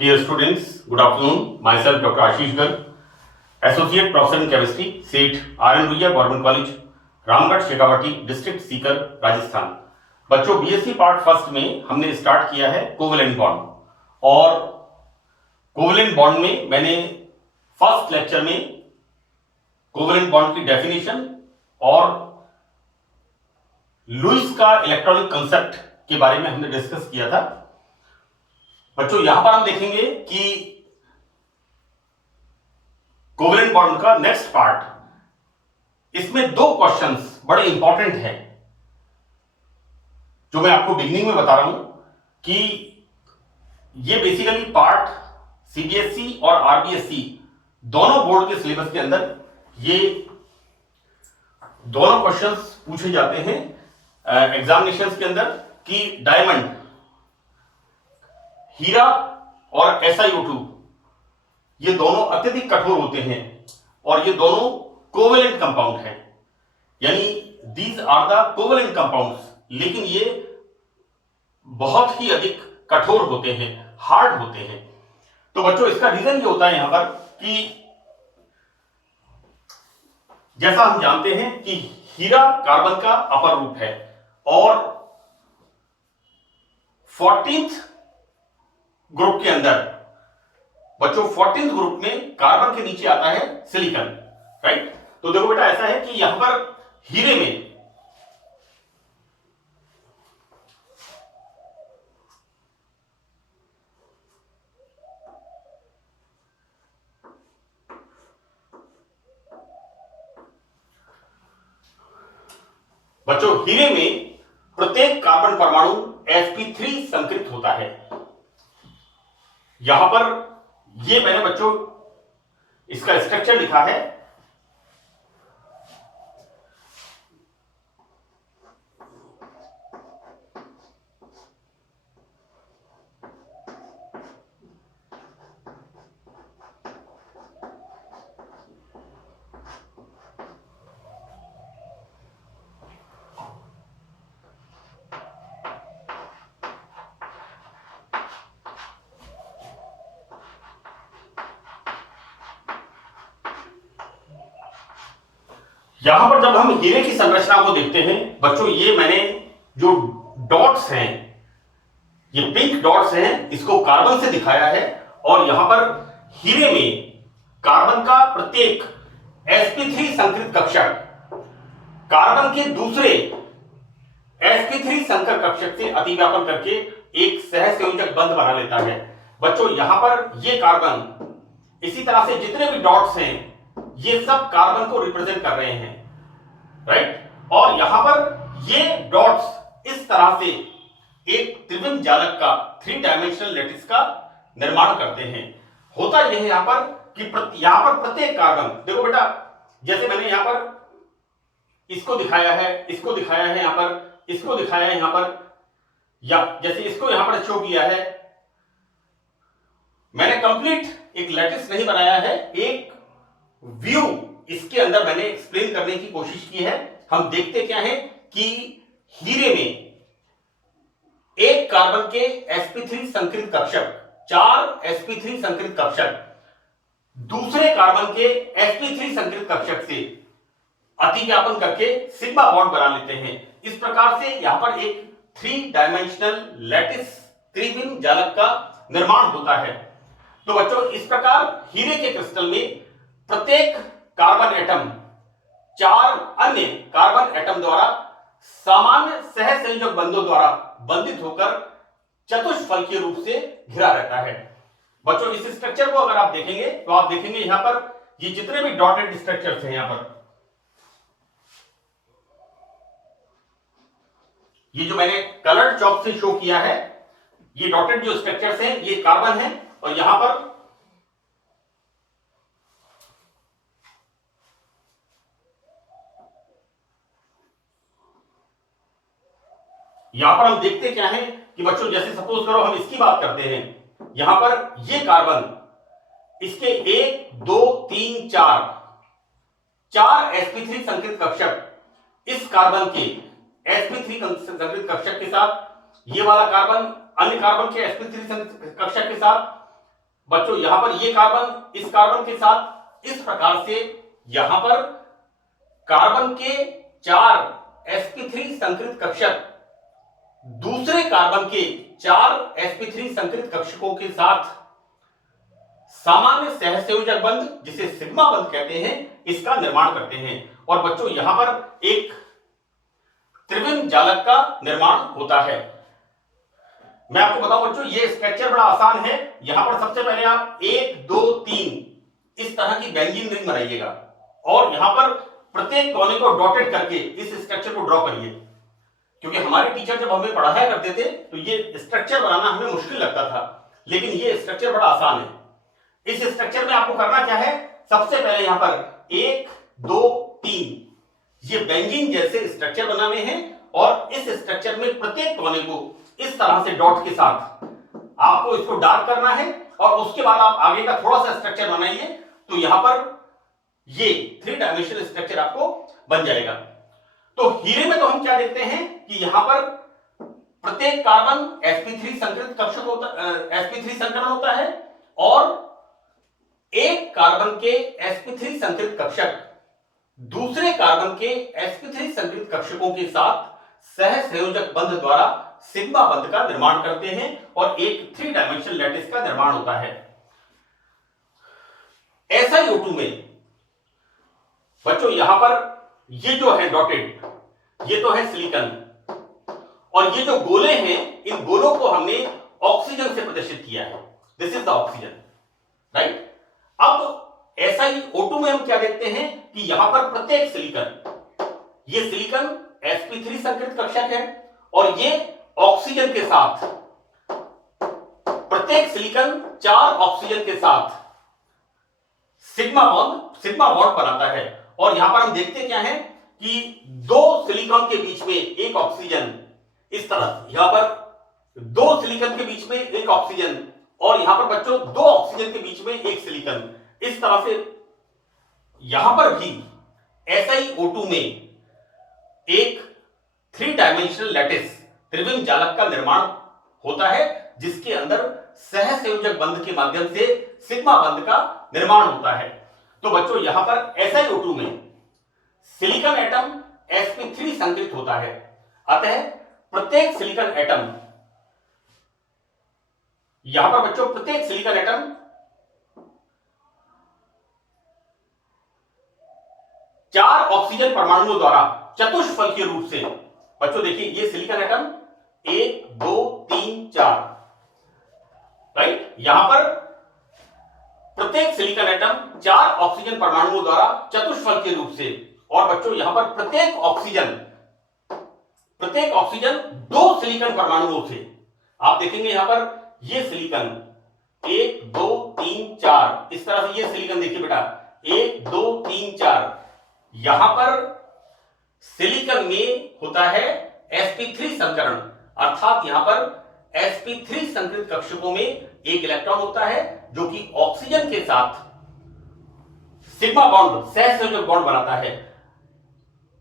Dear students, good afternoon. Myself Dr. Ashish Garg, Associate Professor in Chemistry, SEET RN Ruia Government College, Ramgarh Shekhawati, district Sikar, Rajasthan. बच्चों BSc part first में हमने start किया है covalent bond, और covalent bond में मैंने first lecture में covalent bond की डेफिनेशन और लुईस का इलेक्ट्रॉनिक कंसेप्ट के बारे में हमने डिस्कस किया था। बच्चों यहां पर हम देखेंगे कि कोवेलेंट बॉन्ड का नेक्स्ट पार्ट, इसमें दो क्वेश्चंस बड़े इंपॉर्टेंट हैं जो मैं आपको बिगिनिंग में बता रहा हूं कि ये बेसिकली पार्ट सीबीएसई और आरबीएसई दोनों बोर्ड के सिलेबस के अंदर ये दोनों क्वेश्चंस पूछे जाते हैं एग्जामिनेशंस के अंदर कि डायमंड, हीरा और SiO2 ये दोनों अत्यधिक कठोर होते हैं और ये दोनों कोवेलेंट कंपाउंड हैं, यानी these are the covalent compounds, लेकिन ये बहुत ही अधिक कठोर होते हैं, हार्ड होते हैं। तो बच्चों इसका रीजन ये होता है यहां पर कि जैसा हम जानते हैं कि हीरा कार्बन का अपर रूप है और 14th ग्रुप के अंदर बच्चों 14th ग्रुप में कार्बन के नीचे आता है सिलिकॉन, राइट। तो देखो बेटा ऐसा है कि यहां पर हीरे में प्रत्येक कार्बन परमाणु sp3 संकृत होता है। यहां पर ये मैंने बच्चों इसका स्ट्रक्चर लिखा है। यहां पर जब हम हीरे की संरचना को देखते हैं बच्चों, ये मैंने जो डॉट्स हैं, ये पिंक डॉट्स हैं, इसको कार्बन से दिखाया है। और यहां पर हीरे में कार्बन का प्रत्येक sp3 संकृत कक्षक कार्बन के दूसरे sp3 संकर कक्षक से अतिव्यापन करके एक सहसंयोजक बंध बना लेता है। बच्चों यहां पर ये कार्बन, इसी तरह से जितने भी डॉट्स हैं, ये सब कार्बन को रिप्रेजेंट कर रहे हैं, राइट। और यहां पर ये डॉट्स इस तरह से एक त्रिविम जालक का, 3 डायमेंशनल लैटिस का निर्माण करते हैं। होता यह है यहां पर कि यहां पर प्रत्येक कार्बन, देखो बेटा जैसे मैंने यहां पर इसको दिखाया है, इसको दिखाया है यहां पर, इसको दिखाया है यहां पर, या जैसे इसको यहां पर शो किया है, मैंने कंप्लीट एक लैटिस नहीं बनाया है, एक व्यू इसके अंदर मैंने एक्सप्लेन करने की कोशिश की है। हम देखते क्या है कि हीरे में एक कार्बन के sp3 संकृत कक्षक, 4 sp3 संकृत कक्षक दूसरे कार्बन के sp3 संकृत कक्षक से अतिव्यापन करके सिग्मा बॉन्ड बना लेते हैं। इस प्रकार से यहां पर एक 3 डायमेंशनल लैटिस त्रिविम जालक का निर्माण होता है। तो बच्चों इस प्रकार हीरे के क्रिस्टल में प्रत्येक कार्बन एटम 4 अन्य कार्बन एटम द्वारा सामान्य सहसंयोजक बंधों द्वारा बंधित होकर चतुष्फलकीय रूप से घिरा रहता है। बच्चों इस स्ट्रक्चर को अगर आप देखेंगे तो आप देखेंगे यहां पर ये जितने भी डॉटेड स्ट्रक्चर्स हैं, यहां पर ये जो मैंने कलर्ड चॉक से शो किया है, ये डॉटेड जो स्ट्रक्चर्स हैं ये कार्बन है, और यहां पर हम देखते क्या है कि बच्चों जैसे सपोज करो हम इसकी बात करते हैं, यहां पर ये कार्बन, इसके 1 2 3 4 sp3 संकृत कक्षक इस कार्बन के sp3 संकृत कक्षक के साथ, ये वाला कार्बन अन्य कार्बन के sp3 कक्षक के साथ, बच्चों यहां पर ये कार्बन इस कार्बन के साथ इस प्रकार से यहां पर कार्बन के 4 sp3 संकरित कक्षक दूसरे कार्बन के 4 sp3 संकरित कक्षकों के साथ सामान्य सहसंयोजक बंध जिसे सिग्मा बंध कहते हैं इसका निर्माण करते हैं। और बच्चों यहां पर एक त्रिविम जालक का निर्माण होता है। मैं आपको बताऊं बच्चों ये स्ट्रक्चर बड़ा आसान है। यहां पर सबसे पहले आप 1 2 3 इस तरह की बेंजीन रिंग बनाइएगा और यहां पर प्रत्येक कोने को डॉटेड करके इस स्ट्रक्चर को ड्रॉ करिए, क्योंकि हमारे टीचर जब हमें पढ़ाया करते थे तो ये स्ट्रक्चर बनाना हमें मुश्किल लगता था, लेकिन ये स्ट्रक्चर बड़ा आसान है। इस स्ट्रक्चर में आपको करना क्या है, सबसे पहले यहां पर 1 2 3 ये बेंजीन जैसे स्ट्रक्चर बनाने हैं और इस स्ट्रक्चर में प्रत्येक कोने को इस तरह से डॉट के साथ आपको इसको डार्क करना है और उसके बाद आप आगे का थोड़ा सा स्ट्रक्चर बनाइए तो यहां पर ये 3 डायमेंशनल स्ट्रक्चर आपको बन जाएगा। तो हीरे में तो हम क्या देखते हैं कि यहां पर प्रत्येक कार्बन sp3 संकरित कक्षक होता sp3 संकरण होता है और एक कार्बन के sp3 संकरित कक्षक दूसरे कार्बन के sp3 संकरित कक्षकों के साथ सहसंयोजक बंध द्वारा सिग्मा बंध का निर्माण करते हैं और एक 3 डायमेंशनल लैटिस का निर्माण होता है। SiO2 में बच्चों यहां पर ये जो है डॉटेड ये तो है सिलिकॉन और ये जो गोले हैं इन गोलों को हमने ऑक्सीजन से प्रदर्शित किया है। This is the oxygen, right. अब SiO2 में हम क्या देखते हैं कि यहां पर प्रत्येक सिलिकॉन ये सिलिकॉन sp3 संकरित कक्षक है और ये ऑक्सीजन के साथ प्रत्येक सिलिकॉन 4 ऑक्सीजन के साथ सिग्मा बॉन्ड बनाता है। और यहां पर हम देखते क्या है कि 2 सिलिकॉन के बीच में एक ऑक्सीजन, इस तरह यहां पर 2 सिलिकॉन के बीच में एक ऑक्सीजन और यहां पर बच्चों 2 ऑक्सीजन के बीच में एक सिलिकॉन, इस तरह से यहां पर भी SiO2 में एक 3 डायमेंशनल लैटिस त्रिविम जालक का निर्माण होता है जिसके अंदर सहसंयोजक बंध के माध्यम से सिग्मा बंध का निर्माण होता है। तो बच्चों यहां पर SiO2 में सिलिकॉन एटम sp3 संकरित होता है, अतः प्रत्येक सिलिकॉन एटम यहां पर बच्चों प्रत्येक सिलिकॉन एटम 4 ऑक्सीजन परमाणुओं द्वारा चतुष्फलकीय रूप से, बच्चों देखिए ये सिलिकॉन एटम 1 2 3 4, राइट। यहां पर प्रत्येक सिलिकॉन एटम 4 ऑक्सीजन परमाणुओं द्वारा चतुष्फलकीय रूप से और बच्चों यहां पर प्रत्येक ऑक्सीजन 2 सिलिकॉन परमाणुओं से। आप देखेंगे यहां पर ये सिलिकॉन 1 2 3 4 इस तरह से ये सिलिकॉन देखिए बेटा 1 2 3 4, यहां पर सिलिकॉन में होता है sp3 संकरण, अर्थात यहां पर sp3 संकरित कक्षकों में एक इलेक्ट्रॉन होता है जो कि ऑक्सीजन के साथ सिग्मा बॉन्ड सहसंयोजक बॉन्ड बनाता है।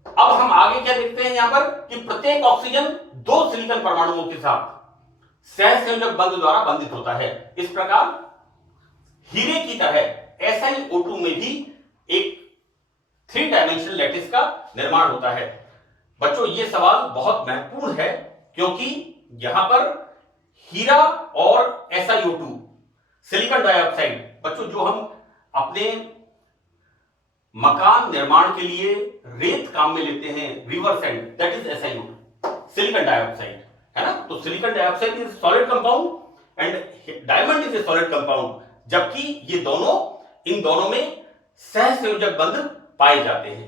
अब हम आगे क्या देखते हैं यहां पर कि प्रत्येक ऑक्सीजन 2 सिलिकॉन परमाणुओं के साथ सहसंयोजक बंध द्वारा बंधित होता है। इस प्रकार हीरे की तरह SiO2 में भी एक 3 डायमेंशनल लैटिस का निर्माण होता है। बच्चों ये सवाल बहुत महत्वपूर्ण है क्योंकि यहां पर हीरा और SiO2 सिलिकॉन डाइऑक्साइड, बच्चों जो हम अपने मकान निर्माण के लिए रेत काम में लेते हैं, river sand, that is SiO2, silicon dioxide, है ना। तो silicon dioxide is solid compound and diamond is a solid compound, जबकि ये दोनों इन दोनों में सहसंयोजक बंध पाए जाते हैं।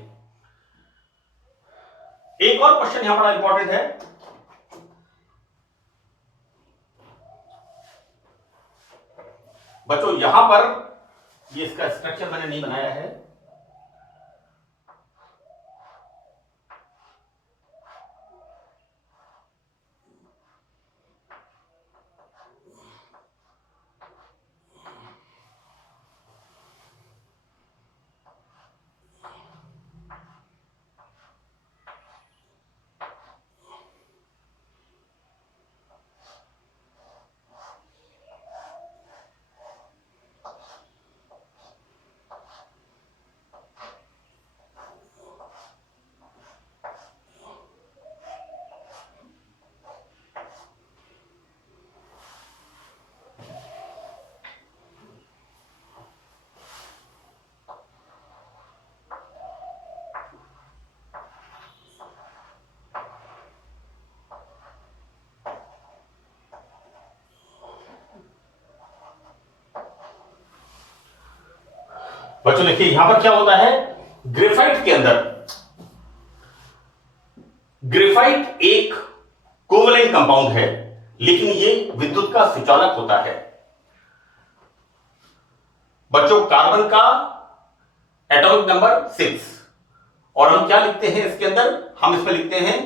एक और क्वेश्चन यहां बड़ा इंपॉर्टेंट है, बच्चों यहां पर ये इसका स्ट्रक्चर मैंने नहीं बनाया है, बच्चों देखिए यहां पर क्या होता है, ग्रेफाइट के अंदर, ग्रेफाइट एक कोवलेंट कंपाउंड है, लेकिन ये विद्युत का सुचालक होता है। बच्चों कार्बन का एटॉमिक नंबर 6, और हम क्या लिखते हैं इसके अंदर, हम इसमें लिखते हैं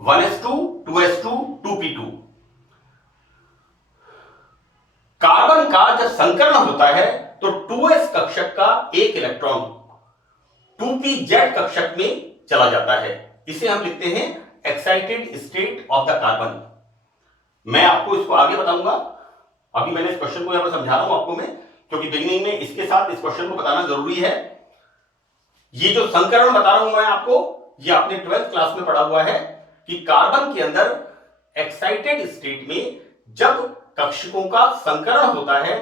1s2 2s2 2p2। कार्बन का जब संकरण होता है तो 2s कक्षक का एक इलेक्ट्रॉन 2pz कक्षक में चला जाता है, इसे हम लिखते हैं excited state of the carbon. मैं आपको इसको आगे बताऊंगा, अभी मैंने इस क्वेश्चन को यहां पर समझा रहा हूं आपको मैं, क्योंकि बिगिनिंग में इसके साथ इस क्वेश्चन को बताना जरूरी है। ये जो संकरण बता रहा हूं मैं आपको, ये आपने 12th क्लास में पढ़ा हुआ है कि कार्बन के अंदर एक्साइटेड स्टेट में जब कक्षकों का संकरण होता है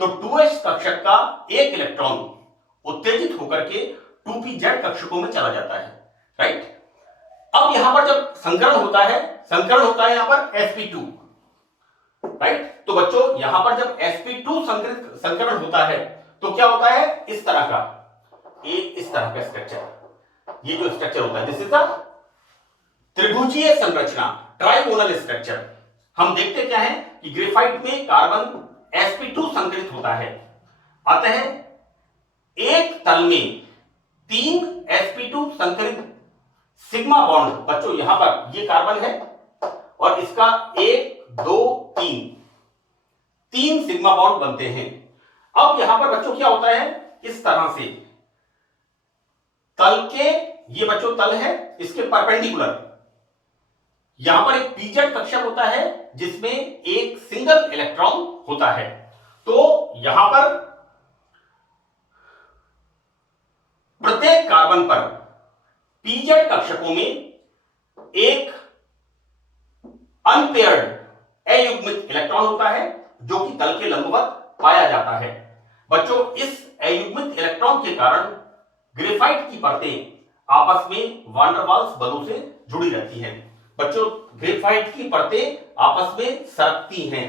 तो 2s कक्षक का एक इलेक्ट्रॉन उत्तेजित होकर के 2pz कक्षकों में चला जाता है, राइट। अब यहां पर जब संकरण होता है यहां पर sp2, राइट। तो बच्चों यहां पर जब sp2 संकरण होता है तो क्या होता है, इस तरह का स्ट्रक्चर, ये जो स्ट्रक्चर होता है दिस इज द त्रिभुजीय संरचना, ट्राइगोनल स्ट्रक्चर। हम देखते क्या है कि ग्रेफाइट में कार्बन sp2 संकरित होता है, अतः एक तल में 3 sp2 संकरित सिग्मा बॉन्ड, बच्चों यहां पर ये कार्बन है और इसका 1 2 3 सिग्मा बॉन्ड बनते हैं। अब यहां पर बच्चों क्या होता है, इस तरह से तल के, ये बच्चों तल है, इसके परपेंडिकुलर यहां पर एक pz कक्षक होता है जिसमें एक सिंगल इलेक्ट्रॉन होता है। तो यहां पर प्रत्येक कार्बन पर pz कक्षकों में एक अनपेयर्ड अयुग्मित इलेक्ट्रॉन होता है जो कि तल के लंबवत पाया जाता है। बच्चों इस अयुग्मित इलेक्ट्रॉन के कारण ग्रेफाइट की परतें आपस में वान डेर वाल्स बलों से जुड़ी रहती हैं। बच्चों ग्रेफाइट की परतें आपस में सरकती हैं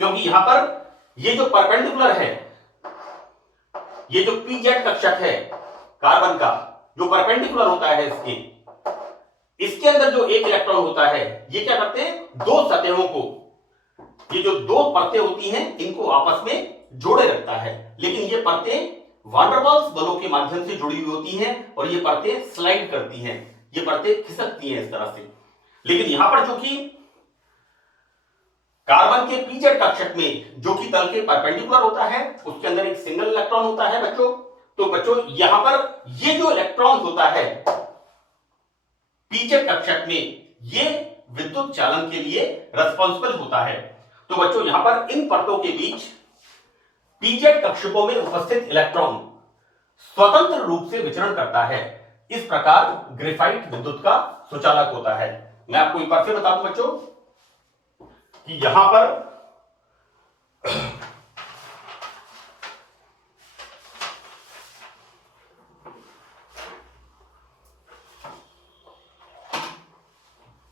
क्योंकि यहां पर ये जो परपेंडिकुलर है, ये जो pz कक्षक है कार्बन का, जो परपेंडिकुलर होता है इसके अंदर जो एक इलेक्ट्रॉन होता है, ये क्या करते हैं, दो सतहों को, ये जो दो परतें होती हैं इनको आपस में जोड़े रखता है। लेकिन ये परतें वान डेर वाल्स बलों के माध्यम से जुड़ी हुई होती हैं और ये परतें स्लाइड करती हैं, ये परतें खिसकती हैं इस तरह से। लेकिन यहां पर चूंकि कार्बन के pz कक्षक में जो कि तल के परपेंडिकुलर होता है उसके अंदर एक सिंगल इलेक्ट्रॉन होता है बच्चों, तो बच्चों यहां पर ये जो इलेक्ट्रॉन होता है pz कक्षक में, ये विद्युत चालन के लिए रिस्पांसिबल होता है। तो बच्चों यहां पर इन परतों के बीच pz कक्षकों में उपस्थित इलेक्ट्रॉन स्वतंत्र रूप से विचरण करता है। इस प्रकार ग्रेफाइट विद्युत का सुचालक होता है। मैं आपको एक बार फिर बता दूं बच्चों कि यहां पर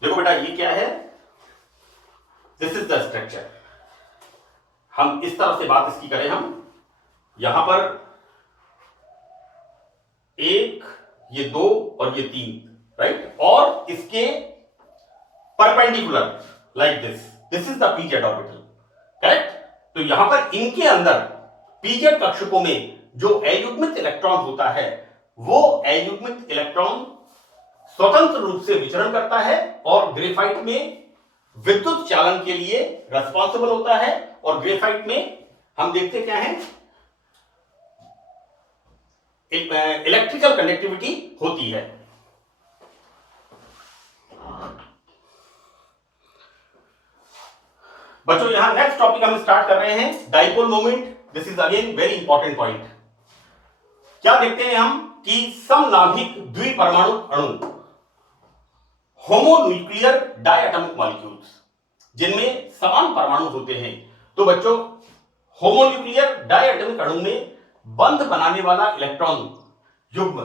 देखो बेटा ये क्या है, दिस इज द स्ट्रक्चर। हम इस तरह से बात इसकी करें, हम यहां पर 1, ये 2 और ये 3, राइट, और इसके perpendicular like this is the pz orbital, correct. तो यहां पर इनके अंदर pz कक्षकों में जो अयुग्मित इलेक्ट्रॉन होता है वो अयुग्मित इलेक्ट्रॉन स्वतंत्र रूप से विचरण करता है और ग्रेफाइट में विद्युत चालन के लिए रिस्पांसिबल होता है। और ग्रेफाइट में हम देखते क्या है, इलेक्ट्रिकल कंडक्टिविटी होती है। बच्चों यहां नेक्स्ट टॉपिक हम स्टार्ट कर रहे हैं, dipole moment. This is again very important point. क्या देखते हैं हम कि समनाभिक द्विपरमाणु अणु, होमोन्यूक्लियर डायटोमिक मॉलिक्यूल्स, जिनमें समान परमाणु होते हैं। तो बच्चों होमोन्यूक्लियर डायटोमिक अणु में बंध बनाने वाला इलेक्ट्रॉन युग्म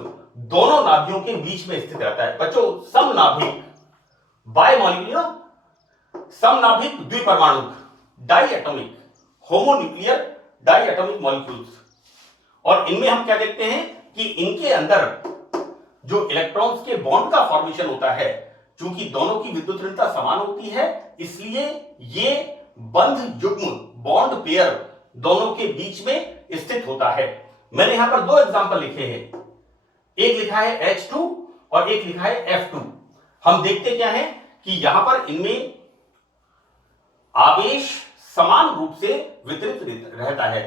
दोनों नाभियों के बीच में स्थित रहता है। बच्चों समनाभिक bimolecular, समनाभिक द्विपरमाणु diatomic, homonuclear diatomic molecules, और इनमें हम क्या देखते हैं कि इनके अंदर जो इलेक्ट्रॉन्स के बॉन्ड का फॉर्मेशन होता है, चूंकि दोनों की विद्युत ऋणता समान होती है, इसलिए ये बंध युग्म बॉन्ड पेयर दोनों के बीच में स्थित होता है। मैंने यहां पर दो एग्जांपल लिखे हैं, एक लिखा है H2 और एक लिखा है F2। हम देखते क्या है कि यहां पर इनमें आवेश समान रूप से वितरित रहता है।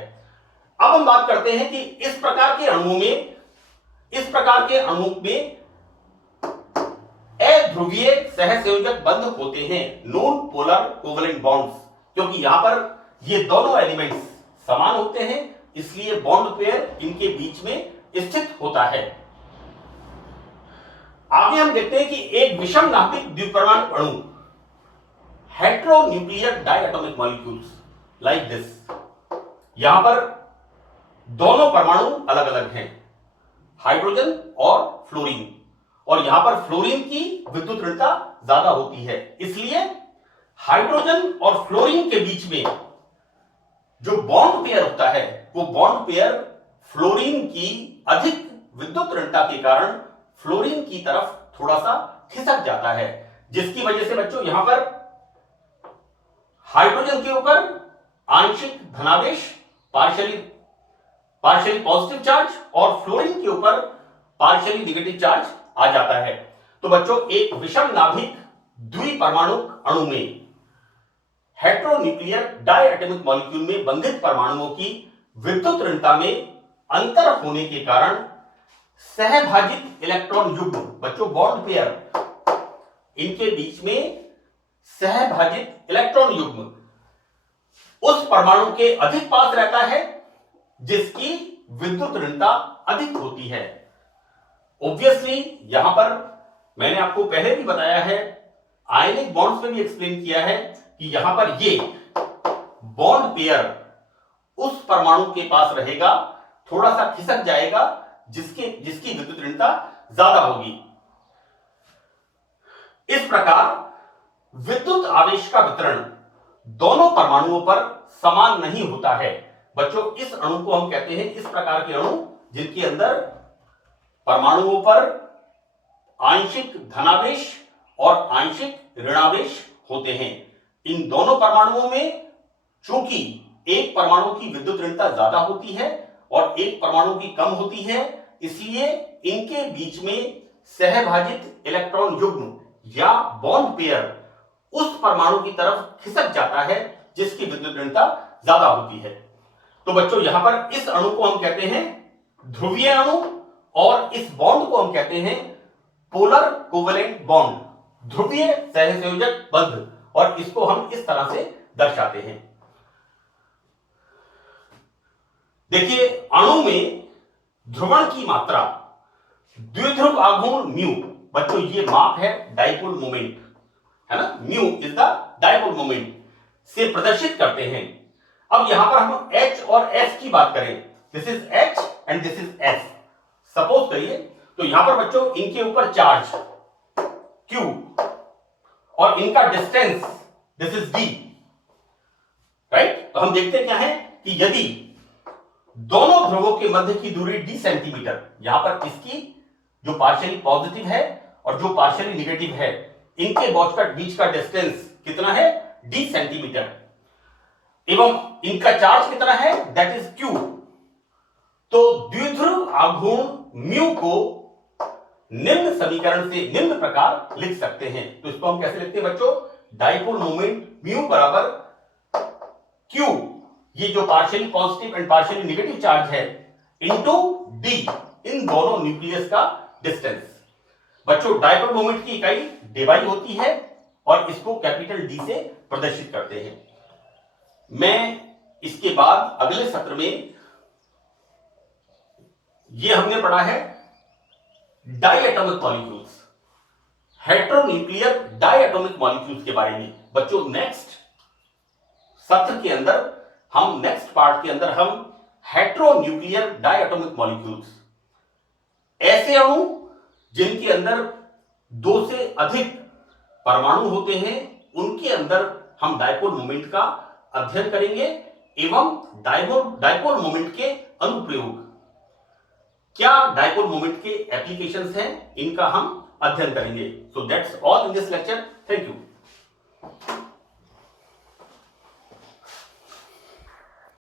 अब हम बात करते हैं कि इस प्रकार के अणु में अध्रुवीय सहसंयोजक बंध होते हैं, नॉन पोलर कोवेलेंट बॉन्ड्स, क्योंकि यहां पर ये दोनों एलिमेंट्स समान होते हैं, इसलिए बॉन्ड पेयर इनके बीच में स्थित होता है। आगे हम देखते हैं कि एक विषम नाभिक द्विपरमाणु अणु, हेटेरोन्यूक्लियर डायटोमिक मॉलिक्यूल्स लाइक दिस, यहां पर दोनों परमाणु अलग अलग हैं, हाइड्रोजन और फ्लोरीन, और यहां पर फ्लोरीन की विद्युत ऋणता ज्यादा होती है, इसलिए हाइड्रोजन और फ्लोरीन के बीच में जो बॉन्ड पेयर होता है वो बॉन्ड पेयर फ्लोरीन की अधिक विद्युत ऋणता के कारण फ्लोरीन की तरफ थोड़ा सा खिसक जाता है, जिसकी वजह से बच्चों यहां पर हाइड्रोजन के ऊपर आंशिक धनावेश पार्शियली पॉजिटिव चार्ज और फ्लोरीन के ऊपर पार्शियली निगेटिव चार्ज आ जाता है। तो बच्चों एक विषम नाभिक द्विपरमाणु अणु में हेटेरोन्यूक्लियर डायटोमिक मॉलिक्यूल में बंधित परमाणुओं की विद्युत ऋणता में अंतर होने के कारण सहभाजित इलेक्ट्रॉन युग्म, बच्चों बॉन्ड पेयर, इनके बीच में सहभाजित इलेक्ट्रॉन युग्म उस परमाणु के अधिक पास रहता है जिसकी विद्युत ऋणता अधिक होती है। ऑब्वियसली यहां पर मैंने आपको पहले भी बताया है, आयनिक बॉन्ड्स में भी एक्सप्लेन किया है कि यहां पर ये बॉन्ड पेयर उस परमाणु के पास रहेगा, थोड़ा सा खिसक जाएगा, जिसकी विद्युत ऋणता ज्यादा होगी। इस प्रकार विद्युत आवेश का वितरण दोनों परमाणुओं पर समान नहीं होता है। बच्चों इस अणु को हम कहते हैं, इस प्रकार के अणु जिनके अंदर परमाणुओं पर आंशिक धनावेश और आंशिक ऋणावेश होते हैं। इन दोनों परमाणुओं में चूंकि एक परमाणु की विद्युत ऋणता ज्यादा होती है और एक परमाणु की कम होती है, इसलिए इनके बीच में सहभाजित इलेक्ट्रॉन युग्म या बॉन्ड पेयर उस परमाणु की तरफ खिसक जाता है जिसकी विद्युत ऋणता ज्यादा होती है। तो बच्चों यहां पर इस अणु को हम कहते हैं ध्रुवीय अणु और इस बॉन्ड को हम कहते हैं पोलर कोवेलेंट बॉन्ड, ध्रुवीय सहसंयोजक बंध, और इसको हम इस तरह से दर्शाते हैं। देखिए अणु में ध्रुवण की मात्रा द्विध्रुव आघूर्ण म्यू, बच्चों ये माप है डाइपोल मोमेंट, है ना, mu is the dipole moment, से प्रदर्शित करते हैं। अब यहां पर हम H और S की बात करें, this is H and this is S, suppose करिए, तो यहां पर बच्चों इनके ऊपर चार्ज Q और इनका distance this is D, right. तो हम देखते क्या है कि यदि दोनों ध्रुवों के मध्य की दूरी d सेंटीमीटर, यहां पर इसकी जो पार्शियली पॉजिटिव है और जो पार्शियली निगेटिव है, इनके बीच का डिस्टेंस कितना है, d सेंटीमीटर, एवं इनका चार्ज कितना है, दैट इज Q। तो द्विध्रुव आघूर्ण म्यू को निम्न समीकरण से निम्न प्रकार लिख सकते हैं। तो इसको हम कैसे लिखते हैं बच्चों, डाइपोल मोमेंट म्यू बराबर Q, ये जो partially positive and partially negative charge है, इनटू D, इन दोनों न्यूक्लियस का डिस्टेंस। बच्चों डाइपोल मोमेंट की इकाई डेबाई होती है और इसको कैपिटल D से प्रदर्शित करते हैं। मैं इसके बाद अगले सत्र में, ये हमने पढ़ा है डायटोमिक मॉलिक्यूल्स, हेटेरोन्यूक्लियर डायटोमिक मॉलिक्यूल्स के बारे में। बच्चों नेक्स्ट सत्र के अंदर हम, नेक्स्ट पार्ट के अंदर हम हेटेरोन्यूक्लियर डायटोमिक मॉलिक्यूल्स, ऐसे अणु जिनके अंदर दो से अधिक परमाणु होते हैं, उनके अंदर हम डाइपोल मोमेंट का अध्ययन करेंगे एवं डाइपोल मोमेंट के अनुप्रयोग क्या डायपोल मोमेंट के एप्लीकेशंस हैं, इनका हम अध्ययन करेंगे। So that's all in this lecture. Thank you.